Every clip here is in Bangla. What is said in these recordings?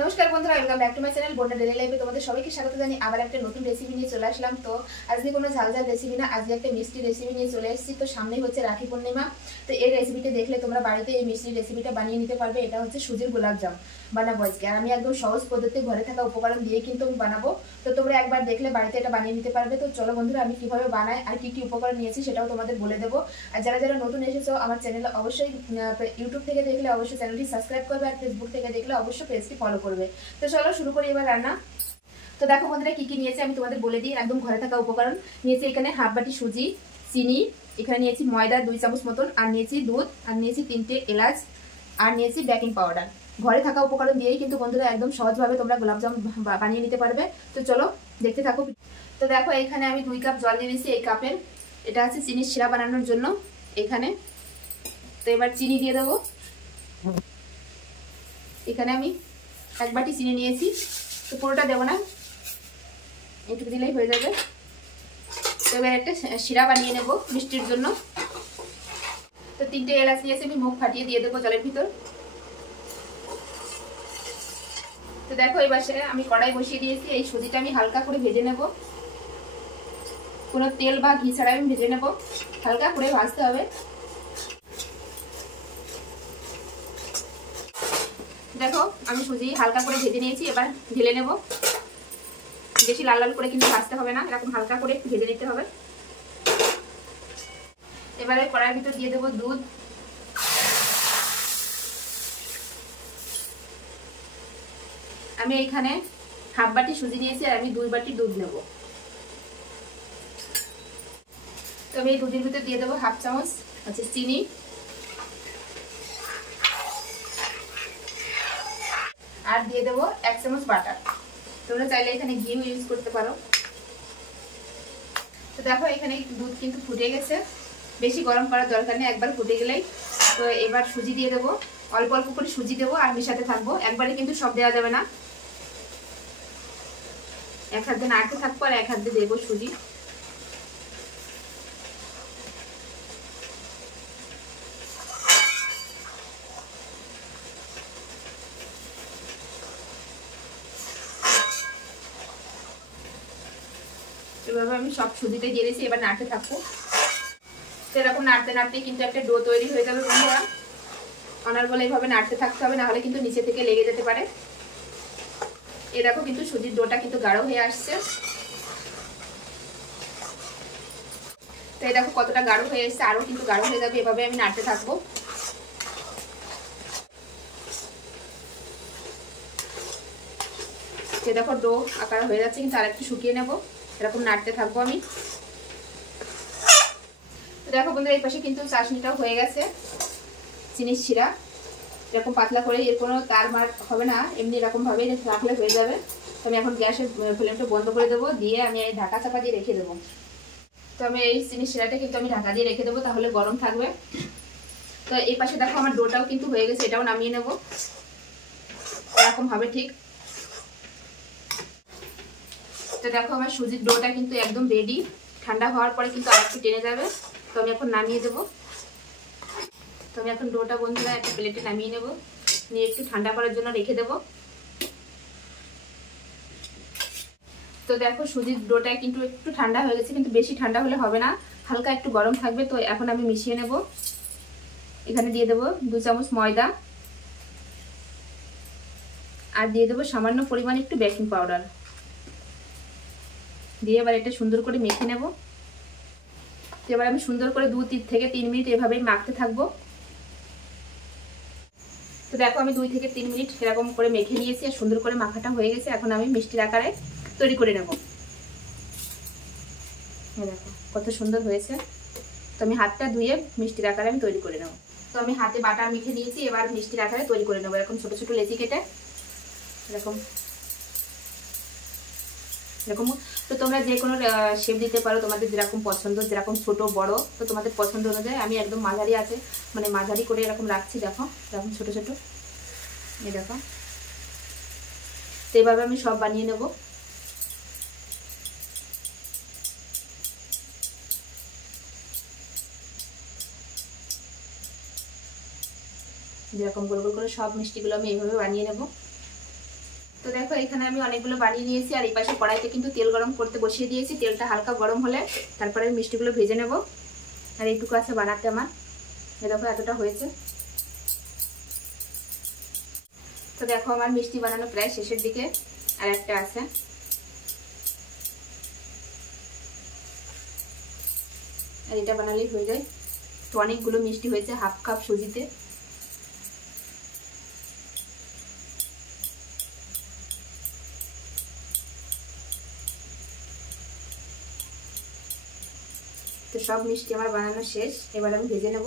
নমস্কার বন্ধুরা, welcome back to my channel বন্যা ডেলি লাইফে তোমাদের সবাইকে স্বাগত জানাই। আবার একটা নতুন রেসিপি নিয়ে চলে আসলাম। তো আজকে কোনো ঝাল ঝাল রেসিপি না, আজকে একটা মিষ্টি রেসিপি নিয়ে চলে এসেছি। তো সামনেই হচ্ছে রাখি পূর্ণিমা। তো এই রেসিপিটা দেখলে তোমরা বাড়িতে এই মিষ্টি রেসিপিটা বানিয়ে নিতে পারবে। এটা হচ্ছে সুজির গোলাপজাম বানাবো আজকে। আর আমি একদম সহজ পদ্ধতি ঘরে থাকা উপকরণ দিয়ে কিন্তু আমি বানাবো। তো তোমরা একবার দেখলে বাড়িতে এটা বানিয়ে নিতে পারবে। তো চলো বন্ধুরা, আমি কিভাবে বানাই আর কি কি উপকরণ নিয়েছি সেটাও তোমাদের বলে দেবো। আর যারা যারা নতুন এসেছো আমার চ্যানেলে, অবশ্যই ইউটিউব থেকে দেখলে অবশ্যই চ্যানেলটি সাবস্ক্রাইব করবে, আর ফেসবুক থেকে দেখলে অবশ্যই পেজটি ফলো করবে। তো চলো শুরু করি এবার রান্না। তো দেখো বন্ধুরা, কি কি নিয়েছি আমি তোমাদের বলে দিই। একদম ঘরে থাকা উপকরণ নিয়েছি। এখানে হাফ বাটি সুজি, চিনি, এখানে নিয়েছি ময়দা 2 চামচ মতন, আর নিয়েছি দুধ, আর নিয়েছি 3টে এলাচ, আর নিয়েছি বেকিং পাউডার। ঘরে থাকা উপকরণ দিয়েই কিন্তু বন্ধুরা একদম সহজভাবে তোমরা গোলাপজাম বানিয়ে নিতে পারবে। তো চলো দেখতে থাকো। তো দেখো এখানে আমি 2 কাপ জল নিয়ে নিয়েছি এই কাপের। এটা আছে চিনির শিরা বানানোর জন্য এখানে। তো এবার চিনি দিয়ে দেবো। এখানে আমি 1 বাটি চিনি নিয়েছি। তো পুরোটা দেবো না, একটু দিলেই হয়ে যাবে। তো এবার একটা শিরা বানিয়ে নেব মিষ্টির জন্য। তো 3টে এলাচ নিয়েছি, আমি মুখ ফাটিয়ে দিয়ে দেবো জলের ভিতর। তো দেখো এবার আমি কড়াই বসিয়ে দিয়েছি। এই সুজিটা আমি হালকা করে ভেজে নেব, কোনো তেল বা ঘি ছাড়া আমি ভেজে নেব। হালকা করে ভাজতে হবে। দেখো আমি সুজি হালকা করে ভেজে নিয়েছি, এবার ঢেলে নেব। বেশি লাল লাল করে কিন্তু ভাজতে হবে না, এরকম হালকা করে একটু ভেজে নিতে হবে। এবারে কড়াইয়ের ভিতর দিয়ে দেবো দুধ। আমি এখানে হাফ বাটি সুজি নিয়েছি, আর আমি 2 বাটি দুধ নেব। তো আমি এই দুধের ভিতর দিয়ে দেবো হাফ চামচ হচ্ছে চিনি, আর দিয়ে দেবো 1 চামচ বাটার। তোমরা চাইলে এখানে ঘিও ইউজ করতে পারো। তো দেখো এখানে দুধ কিন্তু ফুটে গেছে, বেশি গরম করার দরকার নেই, একবার ফুটে গেলেই। তো এবার সুজি দিয়ে দেবো, অল্প অল্প করে সুজি দেবো আর মেশাতে থাকবো। একবারে কিন্তু সব দেওয়া যাবে না, এক হাত দিয়ে নাড়তে থাকবো আর এক হাত দিয়ে দেবো সুজি। এভাবে আমি সব সুজিটাই দিয়ে দিয়েছি, এবার নাড়তে থাকবো। তো এরকম নাড়তে নাড়তে কিন্তু একটা ডো তৈরি হয়ে যাবে বন্ধুরা। অনর্গল এইভাবে নাড়তে থাকতে হবে, নাহলে কিন্তু নিচে থেকে লেগে যেতে পারে। এই দেখো কিন্তু সুজির ডোটা কিন্তু গাঢ় হয়ে আসছে। তো এই দেখো কতটা গাঢ় হয়ে এসছে, আরো কিন্তু গাঢ় হয়ে যাবে। এভাবে আমি নাড়তে থাকবো। তো দেখো ডো আকার হয়ে যাচ্ছে, কিন্তু আর একটু শুকিয়ে নেব। এরকম নাড়তে থাকবো আমি। তো দেখো বন্ধুরা, এই পাশে কিন্তু চাশনিটাও হয়ে গেছে, চিনির শিরা। এরকম পাতলা করে, এর কোনো তার মার হবে না, এমনি এরকম ভাবে রাখলে হয়ে যাবে। তো আমি এখন গ্যাসের ফ্লেমটা বন্ধ করে দেবো, দিয়ে আমি এই ঢাকা চাপা দিয়ে রেখে দেবো। তো আমি এই চিনির শিরাটা কিন্তু আমি ঢাকা দিয়ে রেখে দেবো, তাহলে গরম থাকবে। তো এই পাশে দেখো আমার ডোটাও কিন্তু হয়ে গেছে, এটাও নামিয়ে নেব এরকম ভাবে ঠিক। তো দেখো আমার সুজির ডোটা কিন্তু একদম রেডি। ঠান্ডা হওয়ার পরে কিন্তু আর একটু টেনে যাবে। তো আমি এখন নামিয়ে দেবো। তো আমি এখন ডোটা বন্ধুরা একটা প্লেটে নামিয়ে নেব, নিয়ে একটু ঠান্ডা করার জন্য রেখে দেব। তো দেখো সুজির ডোটা কিন্তু একটু ঠান্ডা হয়ে গেছে, কিন্তু বেশি ঠান্ডা হলে হবে না, হালকা একটু গরম থাকবে। তো এখন আমি মিশিয়ে নেব। এখানে দিয়ে দেবো 2 চামচ ময়দা, আর দিয়ে দেবো সামান্য পরিমাণ একটু বেকিং পাউডার দিয়ে এবার এটা সুন্দর করে মেখে নেব। তো এবার আমি সুন্দর করে 2 থেকে 3 মিনিট এভাবেই মাখতে থাকবো। তো দেখো আমি 2 থেকে 3 মিনিট এরকম করে মেখে নিয়েছি, আর সুন্দর করে মাখাটা হয়ে গেছে। এখন আমি মিষ্টির আকারে তৈরি করে নেব। দেখো কত সুন্দর হয়েছে। তো আমি হাতটা ধুয়ে মিষ্টির আকারে আমি তৈরি করে নেব। তো আমি হাতে বাটার মেখে নিয়েছি, এবার মিষ্টির আকারে তৈরি করে নেব। এরকম ছোট ছোট লেচি কেটে এরকম এরকম। তো তোমরা যে কোনো শেপ দিতে পারো, তোমাদের যেরকম পছন্দ, যেরকম ছোট বড়, তো তোমাদের পছন্দ অনুযায়ী। আমি একদম মাঝারি আছে, মানে মাঝারি করে এরকম রাখছি। দেখো এরকম ছোট ছোট, এই দেখো। তো এইভাবে আমি সব বানিয়ে নেব। যেরকম গোল গোল করে সব মিষ্টিগুলো আমি এইভাবে বানিয়ে নেব। তো দেখো এখানে আমি অনেকগুলো বানিয়ে নিয়েছি, আর এই পাশে কড়াইতে কিন্তু তেল গরম করতে বসিয়ে দিয়েছি। তেলটা হালকা গরম হলে তারপরে মিষ্টিগুলো ভেজে নেব। আর এইটুকু আছে বানাতে আমার, দেখো এতটা হয়েছে। তো দেখো আমার মিষ্টি বানানো প্রায় শেষের দিকে, আর একটা আছে। আর এটা বানালেই হয়ে যায়। তো অনেকগুলো মিষ্টি হয়েছে, হাফ কাপ সুজিতে। তো সব মিষ্টি আমার বানানো শেষ, এবার আমি ভেজে নেব।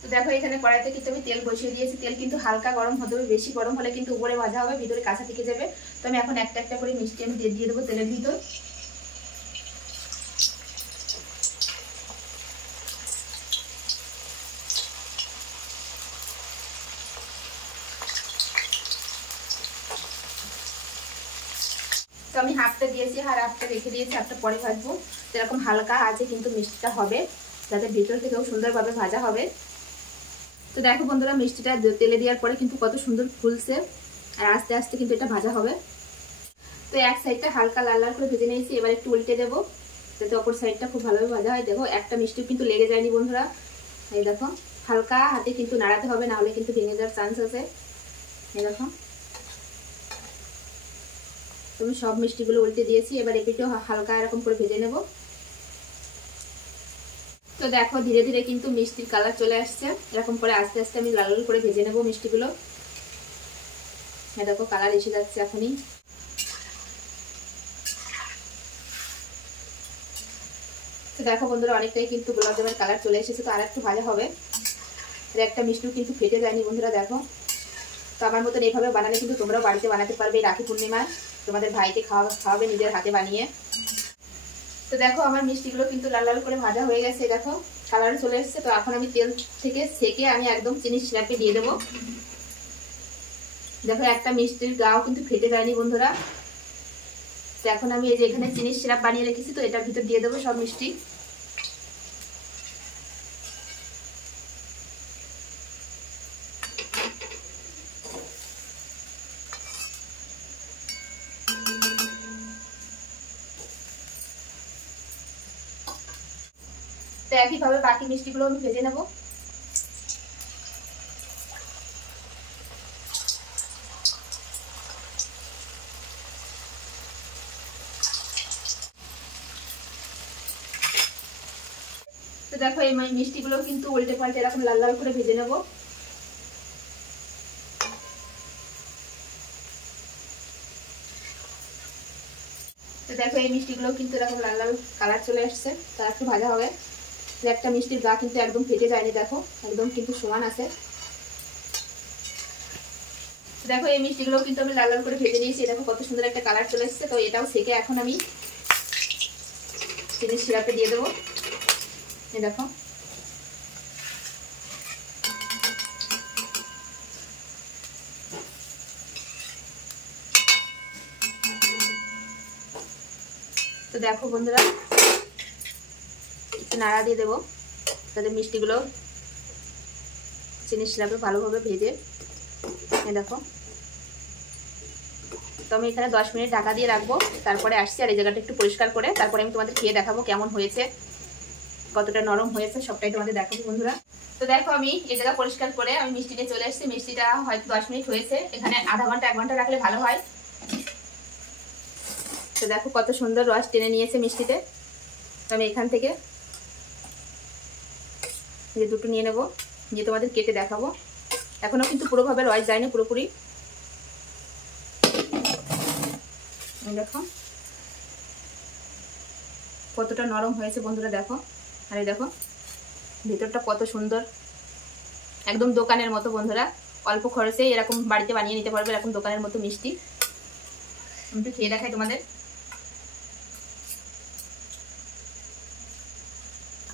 তো দেখো এখানে কড়াইতে কিন্তু আমি তেল বসিয়ে দিয়েছি। তেল কিন্তু হালকা গরম হতে হবে, বেশি গরম হলে কিন্তু উপরে ভাজা হবে, ভিতরে কাঁচা থেকে যাবে। তো আমি এখন একটা একটা করে মিষ্টি আমি দিয়ে দেবো তেলের ভিতর। তো আমি হাফটা দিয়েছি, আর হাফটা রেখে দিয়েছি, হাফটা পরে ভাজবো। এরকম হালকা আছে কিন্তু মিষ্টিটা হবে, যাতে ভিতর থেকেও সুন্দরভাবে ভাজা হবে। তো দেখো বন্ধুরা, মিষ্টিটা তেলে দেওয়ার পরে কিন্তু কত সুন্দর ফুলছে, আর আস্তে আস্তে কিন্তু এটা ভাজা হবে। তো এক সাইডটা হালকা লাল লাল করে ভেজে নিয়েছি, এবার একটু উল্টে দেবো যাতে অপর সাইডটা খুব ভালোভাবে ভাজা হয়। দেখো একটা মিষ্টি কিন্তু লেগে যায়নি বন্ধুরা, এই দেখো হালকা হাতে কিন্তু নাড়াতে হবে, না হলে কিন্তু ভেঙে যাওয়ার চান্স আছে। এই দেখো তুমি সব মিষ্টিগুলো উল্টে দিয়েছি, এবার এপিটেও হালকা এরকম করে ভেজে নেব। তো দেখো ধীরে ধীরে কিন্তু মিষ্টির কালার চলে আসছে, এরকম করে আস্তে আস্তে আমি লাল লাল করে ভেজে নেব মিষ্টিগুলো। দেখো কালার এসে যাচ্ছে এখনই। তো দেখো বন্ধুরা, অনেকটাই কিন্তু গোলাপ জামের কালার চলে এসেছে। তো আর একটু ভাজা হবে, একটা মিষ্টিও কিন্তু ফেটে যায়নি বন্ধুরা দেখো। তো আমার মতন এইভাবে বানালে কিন্তু তোমরাও বাড়িতে বানাতে পারবে রাখি পূর্ণিমায়, তোমাদের ভাইকে খাওয়াবে নিজের হাতে বানিয়ে। তো দেখো আমার মিষ্টিগুলো কিন্তু লাল লাল করে ভাজা হয়ে গেছে, দেখো কালার চলে এসেছে। তো এখন আমি তেল থেকে সেকে আমি একদম চিনির সিরাপে দিয়ে দেবো। দেখো একটা মিষ্টির গাও কিন্তু ফেটে যায়নি বন্ধুরা। তো এখন আমি এই যে এখানে চিনির সিরাপ বানিয়ে রেখেছি, তো এটার ভিতর দিয়ে দেবো সব মিষ্টি। তো একইভাবে বাকি মিষ্টিগুলো আমি ভেজে নেব। তো দেখো এই মিষ্টিগুলো কিন্তু উল্টে পাল্টে এরকম লাল লাল করে ভেজে নেব। তো দেখো এই মিষ্টিগুলো কিন্তু এরকম লাল লাল কালার চলে আসছে, তার একটু ভাজা হবে। একটা মিষ্টির গা কিন্তু একদম ফেটে যায়নি, দেখো একদম কিন্তু সমান আছে। দেখো এই মিষ্টিগুলো কিন্তু আমি লাল লাল করে ভেজে নিয়েছি, দেখো কত সুন্দর একটা কালার চলে এসেছে। তো এটাও সেকে এখন আমি চিনির সিরাপে দিয়ে দেবো। এই দেখো তো দেখো বন্ধুরা, একটু নাড়া দিয়ে দেবো যাতে মিষ্টিগুলো চিনির সিরাপে ভালোভাবে ভেজে। এই দেখো তো আমি এখানে 10 মিনিট ঢাকা দিয়ে রাখবো, তারপরে আসছি। আর এই জায়গাটা একটু পরিষ্কার করে তারপরে আমি তোমাদের খেয়ে দেখাবো কেমন হয়েছে, কতটা নরম হয়েছে, সবটাই তোমাদের দেখাবো বন্ধুরা। তো দেখো আমি এই জায়গা পরিষ্কার করে আমি মিষ্টি নিয়ে চলে এসেছি। মিষ্টিটা হয়তো 10 মিনিট হয়েছে, এখানে আধা ঘন্টা 1 ঘন্টা রাখলে ভালো হয়। তো দেখো কত সুন্দর রস টেনে নিয়েছে মিষ্টিতে। তো আমি এখান থেকে যে দুটো নিয়ে নেবো, নিয়ে তোমাদের কেটে দেখাবো। এখনো কিন্তু পুরোভাবে রস যায়নি পুরোপুরি। দেখো কতটা নরম হয়েছে বন্ধুরা দেখো। আর এই দেখো ভিতরটা কত সুন্দর, একদম দোকানের মতো বন্ধুরা। অল্প খরচে এরকম বাড়িতে বানিয়ে নিতে পারবে, এরকম দোকানের মতো মিষ্টি। আমি একটু খেয়ে দেখাই তোমাদের।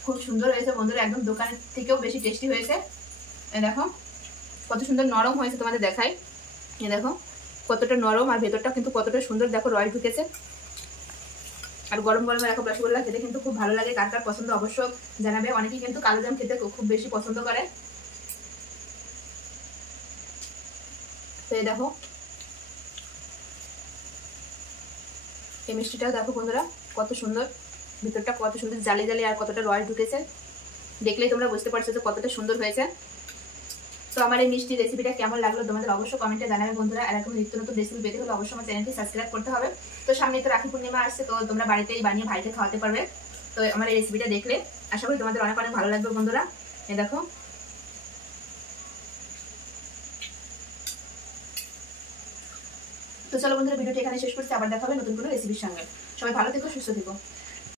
খুব সুন্দর হয়েছে বন্ধুরা, একদম দোকানের থেকেও বেশি টেস্টি হয়েছে। দেখো কত সুন্দর নরম হয়েছে, তোমাদের দেখাই। এই দেখো কতটা নরম, আর ভেতরটা কিন্তু কতটা সুন্দর, দেখো রস ঢুকেছে। আর গরম গরম এরকম রসগোল্লা খেতে কিন্তু খুব ভালো লাগে। কার কার পছন্দ অবশ্য জানাবে। অনেকেই কিন্তু কালো জাম খেতে খুব বেশি পছন্দ করে। তো এই দেখো এই মিষ্টিটা দেখো বন্ধুরা কত সুন্দর, ভিতরটা কত সুন্দর জালি জালি আর কতটা রস ঢুকেছে, দেখলেই তোমরা বুঝতে পারছো যে কতটা সুন্দর হয়েছে। তো আমার এই মিষ্টি রেসিপিটা কেমন লাগলো তোমাদের অবশ্যই কমেন্টে জানাবে বন্ধুরা। আর এরকম নিত্য নতুন রেসিপি পেতে হলে অবশ্যই আমার চ্যানেলটি সাবস্ক্রাইব করতে হবে। তো সামনে তো রাখি পূর্ণিমা আসছে, তো তোমরা বাড়িতেই বানিয়ে ভাইকে খাওয়াতে পারবে। তো আমার এই রেসিপিটা দেখলে আশা করি তোমাদের অনেক অনেক ভালো লাগবে বন্ধুরা। এই দেখো, তো চলো বন্ধুরা ভিডিওটি এখানে শেষ করছি, আবার দেখা হবে নতুন কোনো রেসিপির সঙ্গে। সবাই ভালো থেকো, সুস্থ থেকো।